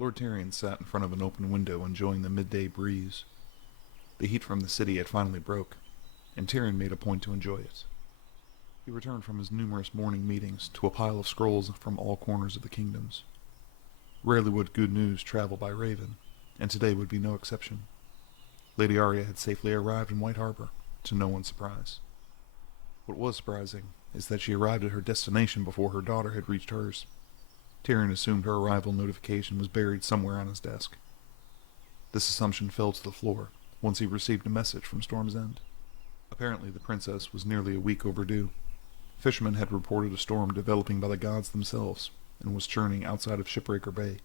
Lord Tyrion sat in front of an open window enjoying the midday breeze. The heat from the city had finally broke, and Tyrion made a point to enjoy it. He returned from his numerous morning meetings to a pile of scrolls from all corners of the kingdoms. Rarely would good news travel by Raven, and today would be no exception. Lady Arya had safely arrived in White Harbor, to no one's surprise. What was surprising is that she arrived at her destination before her daughter had reached hers. Tyrion assumed her arrival notification was buried somewhere on his desk. This assumption fell to the floor once he received a message from Storm's End. Apparently the princess was nearly a week overdue. Fishermen had reported a storm developing by the gods themselves, and was churning outside of Shipbreaker Bay.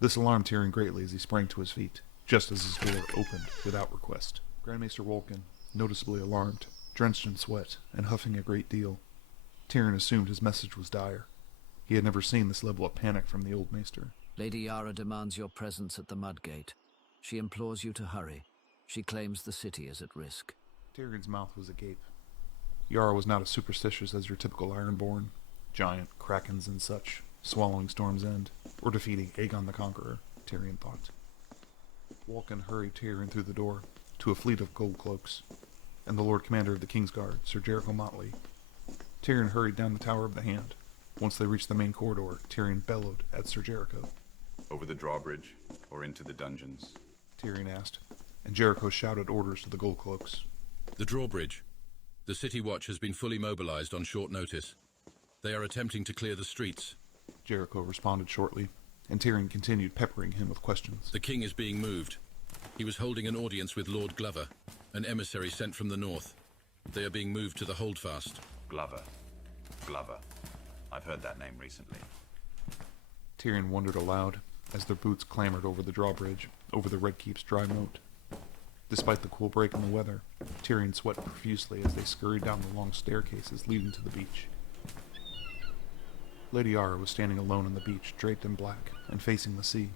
This alarmed Tyrion greatly as he sprang to his feet, just as his door opened without request. Grand Maester Wolkan, noticeably alarmed, drenched in sweat, and huffing a great deal. Tyrion assumed his message was dire. He had never seen this level of panic from the old maester. Lady Yara demands your presence at the Mudgate. She implores you to hurry. She claims the city is at risk. Tyrion's mouth was agape. Yara was not as superstitious as your typical Ironborn, giant krakens and such, swallowing Storm's End, or defeating Aegon the Conqueror, Tyrion thought. Wolkan hurried Tyrion through the door, to a fleet of gold cloaks, and the Lord Commander of the Kingsguard, Sir Jericho Motley. Tyrion hurried down the Tower of the Hand. Once they reached the main corridor, Tyrion bellowed at Sir Jericho. Over the drawbridge, or into the dungeons? Tyrion asked, and Jericho shouted orders to the gold cloaks. The drawbridge. The City Watch has been fully mobilized on short notice. They are attempting to clear the streets. Jericho responded shortly, and Tyrion continued peppering him with questions. The king is being moved. He was holding an audience with Lord Glover, an emissary sent from the north. They are being moved to the Holdfast. Glover. I've heard that name recently. Tyrion wondered aloud as their boots clambered over the drawbridge, over the Red Keep's dry moat. Despite the cool break in the weather, Tyrion sweat profusely as they scurried down the long staircases leading to the beach. Lady Yara was standing alone on the beach, draped in black, and facing the sea.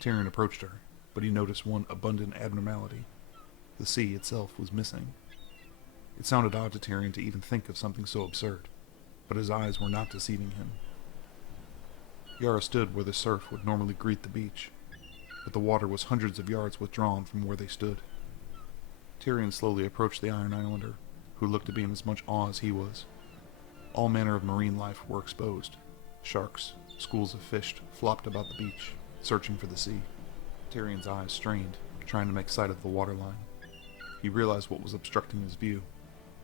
Tyrion approached her, but he noticed one abundant abnormality. The sea itself was missing. It sounded odd to Tyrion to even think of something so absurd, but his eyes were not deceiving him. Yara stood where the surf would normally greet the beach, but the water was hundreds of yards withdrawn from where they stood. Tyrion slowly approached the Iron Islander, who looked to be in as much awe as he was. All manner of marine life were exposed. Sharks, schools of fish flopped about the beach, searching for the sea. Tyrion's eyes strained, trying to make sight of the waterline. He realized what was obstructing his view.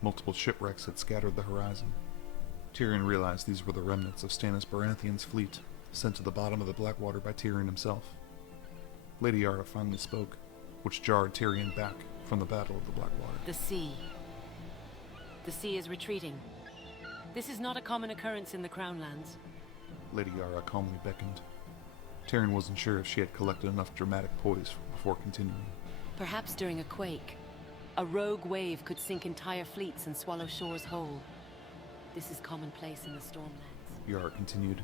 Multiple shipwrecks had scattered the horizon. Tyrion realized these were the remnants of Stannis Baratheon's fleet, sent to the bottom of the Blackwater by Tyrion himself. Lady Yara finally spoke, which jarred Tyrion back from the Battle of the Blackwater. The sea. The sea is retreating. This is not a common occurrence in the Crownlands. Lady Yara calmly beckoned. Tyrion wasn't sure if she had collected enough dramatic poise before continuing. Perhaps during a quake, a rogue wave could sink entire fleets and swallow shores whole. This is commonplace in the Stormlands. Yara continued,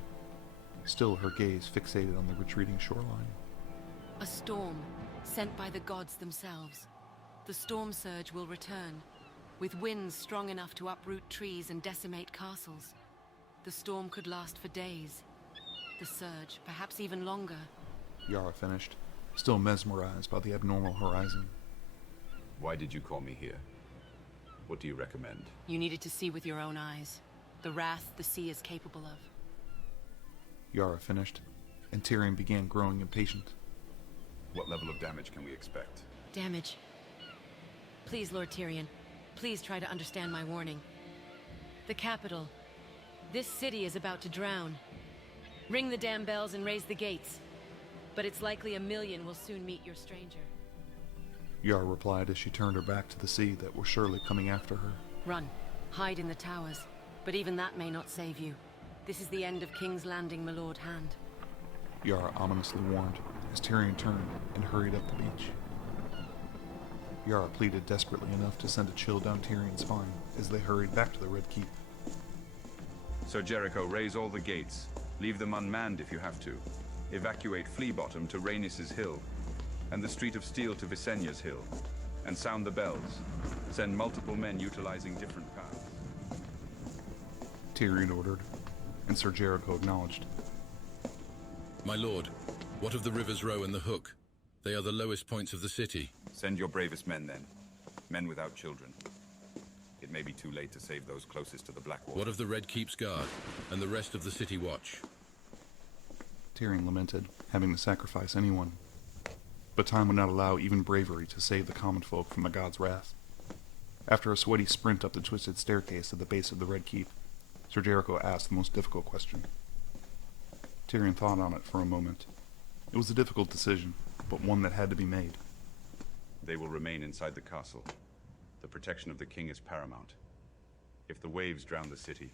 still her gaze fixated on the retreating shoreline. A storm sent by the gods themselves. The storm surge will return, with winds strong enough to uproot trees and decimate castles. The storm could last for days. The surge, perhaps even longer. Yara finished, still mesmerized by the abnormal horizon. Why did you call me here? What do you recommend? You needed to see with your own eyes. The wrath the sea is capable of. Yara finished, and Tyrion began growing impatient. What level of damage can we expect? Damage. Please, Lord Tyrion. Please try to understand my warning. The capital. This city is about to drown. Ring the damn bells and raise the gates. But it's likely 1,000,000 will soon meet your stranger. Yara replied as she turned her back to the sea that was surely coming after her. Run. Hide in the towers. But even that may not save you. This is the end of King's Landing, my Lord Hand. Yara ominously warned as Tyrion turned and hurried up the beach. Yara pleaded desperately enough to send a chill down Tyrion's spine as they hurried back to the Red Keep. Sir Jericho, raise all the gates. Leave them unmanned if you have to. Evacuate Flea Bottom to Rhaenys' Hill, and the Street of Steel to Visenya's Hill, and sound the bells. Send multiple men utilizing different paths. Tyrion ordered, and Sir Jericho acknowledged. My lord, What of the River's Row and the Hook? They are the lowest points of the city. Send your bravest men then. Men without children. It may be too late to save those closest to the Blackwater. What of the Red Keep's guard and the rest of the city watch? Tyrion lamented, having to sacrifice anyone. But time would not allow even bravery to save the common folk from the god's wrath. After a sweaty sprint up the twisted staircase at the base of the Red Keep, Ser Jericho asked the most difficult question. Tyrion thought on it for a moment. It was a difficult decision, but one that had to be made. They will remain inside the castle. The protection of the king is paramount. If the waves drown the city,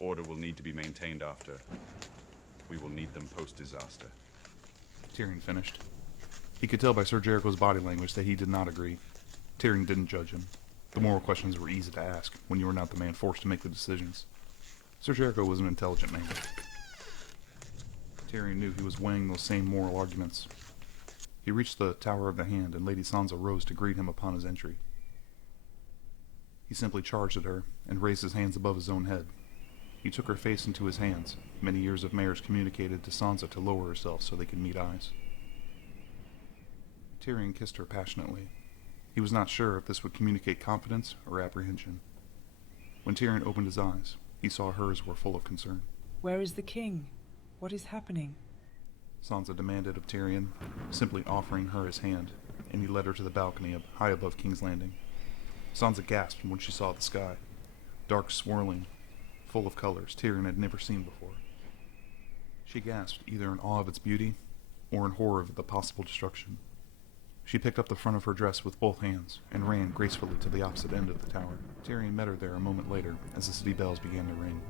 order will need to be maintained after. We will need them post-disaster. Tyrion finished. He could tell by Ser Jericho's body language that he did not agree. Tyrion didn't judge him. The moral questions were easy to ask when you were not the man forced to make the decisions. Ser Jericho was an intelligent man. Tyrion knew he was weighing those same moral arguments. He reached the Tower of the Hand, and Lady Sansa rose to greet him upon his entry. He simply charged at her, and raised his hands above his own head. He took her face into his hands. Many years of marriage communicated to Sansa to lower herself so they could meet eyes. Tyrion kissed her passionately. He was not sure if this would communicate confidence or apprehension. When Tyrion opened his eyes, he saw hers were full of concern. Where is the king? What is happening? Sansa demanded of Tyrion, simply offering her his hand, and he led her to the balcony high above King's Landing. Sansa gasped when she saw the sky, dark, swirling, full of colors Tyrion had never seen before. She gasped either in awe of its beauty or in horror of the possible destruction. She picked up the front of her dress with both hands and ran gracefully to the opposite end of the tower. Tyrion met her there a moment later as the city bells began to ring.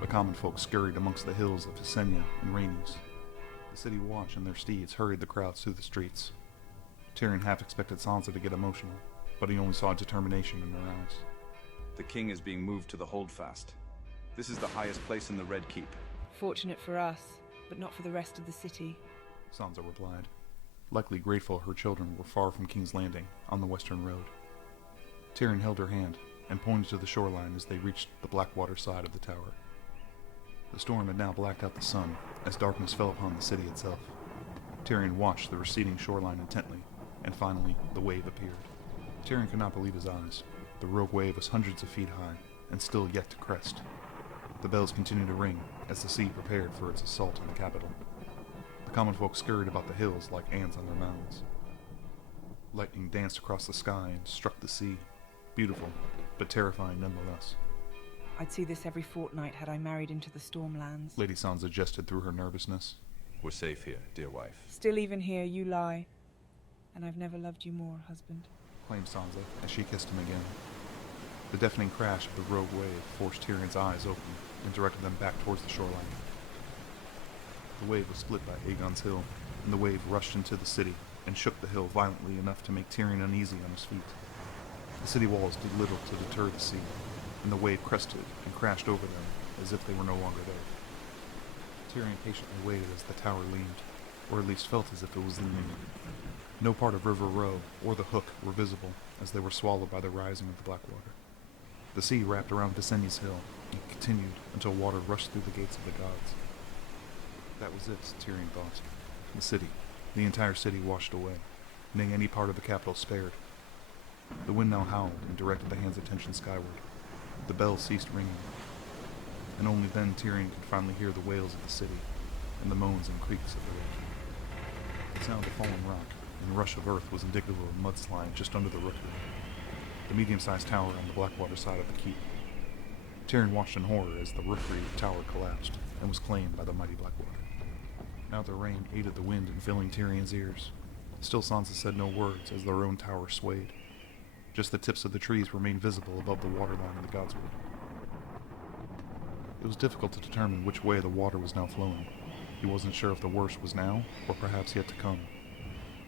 The common folk scurried amongst the hills of Visenya and Rhaenys. The city watch and their steeds hurried the crowds through the streets. Tyrion half expected Sansa to get emotional, but he only saw determination in her eyes. The king is being moved to the Holdfast. This is the highest place in the Red Keep. Fortunate for us, but not for the rest of the city. Sansa replied, likely grateful her children were far from King's Landing on the western road. Tyrion held her hand and pointed to the shoreline as they reached the Blackwater side of the tower. The storm had now blacked out the sun as darkness fell upon the city itself. Tyrion watched the receding shoreline intently, and finally the wave appeared. Tyrion could not believe his eyes. The rogue wave was hundreds of feet high, and still yet to crest. The bells continued to ring as the sea prepared for its assault on the capital. The common folk scurried about the hills like ants on their mounds. Lightning danced across the sky and struck the sea, beautiful, but terrifying nonetheless. I'd see this every fortnight had I married into the Stormlands. Lady Sansa jested through her nervousness. We're safe here, dear wife. Still even here, you lie. And I've never loved you more, husband. Claimed Sansa as she kissed him again. The deafening crash of the rogue wave forced Tyrion's eyes open and directed them back towards the shoreline. The wave was split by Aegon's Hill, and the wave rushed into the city and shook the hill violently enough to make Tyrion uneasy on his feet. The city walls did little to deter the sea, and the wave crested and crashed over them as if they were no longer there. Tyrion patiently waited as the tower leaned, or at least felt as if it was leaning. No part of River Row or the Hook were visible as they were swallowed by the rising of the Blackwater. The sea wrapped around Visenya's hill and continued until water rushed through the gates of the gods. That was it, Tyrion thought. The city, the entire city washed away, nay any part of the capital spared. The wind now howled and directed the hand's attention skyward. The bells ceased ringing, and only then Tyrion could finally hear the wails of the city and the moans and creaks of the wreck. The sound of falling rock and rush of earth was indicative of a mudslide just under the rookery, the medium-sized tower on the Blackwater side of the keep. Tyrion watched in horror as the rookery tower collapsed and was claimed by the mighty Blackwater. Now the rain aided the wind in filling Tyrion's ears. Still Sansa said no words as their own tower swayed. Just the tips of the trees remained visible above the waterline of the Godswood. It was difficult to determine which way the water was now flowing. He wasn't sure if the worst was now, or perhaps yet to come.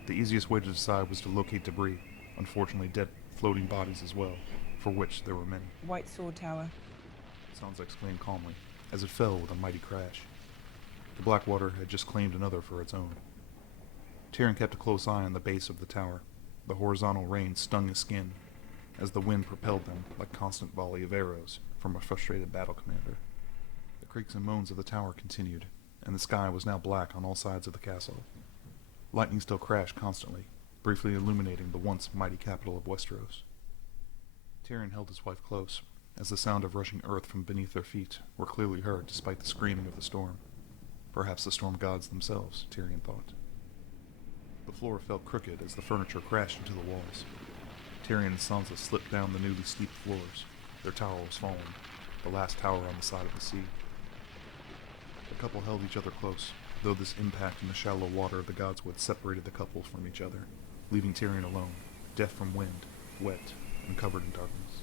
The easiest way to decide was to locate debris, unfortunately dead floating bodies as well, for which there were many. White Sword Tower. Sansa exclaimed calmly, as it fell with a mighty crash. The Blackwater had just claimed another for its own. Tyrion kept a close eye on the base of the tower. The horizontal rain stung his skin, as the wind propelled them like constant volley of arrows from a frustrated battle commander. The creaks and moans of the tower continued, and the sky was now black on all sides of the castle. Lightning still crashed constantly, briefly illuminating the once mighty capital of Westeros. Tyrion held his wife close, as the sound of rushing earth from beneath their feet were clearly heard despite the screaming of the storm. Perhaps the storm gods themselves, Tyrion thought. The floor felt crooked as the furniture crashed into the walls. Tyrion and Sansa slipped down the newly steeped floors. Their tower was falling, the last tower on the side of the sea. The couple held each other close, though this impact in the shallow water of the godswood separated the couple from each other, leaving Tyrion alone, deaf from wind, wet, and covered in darkness.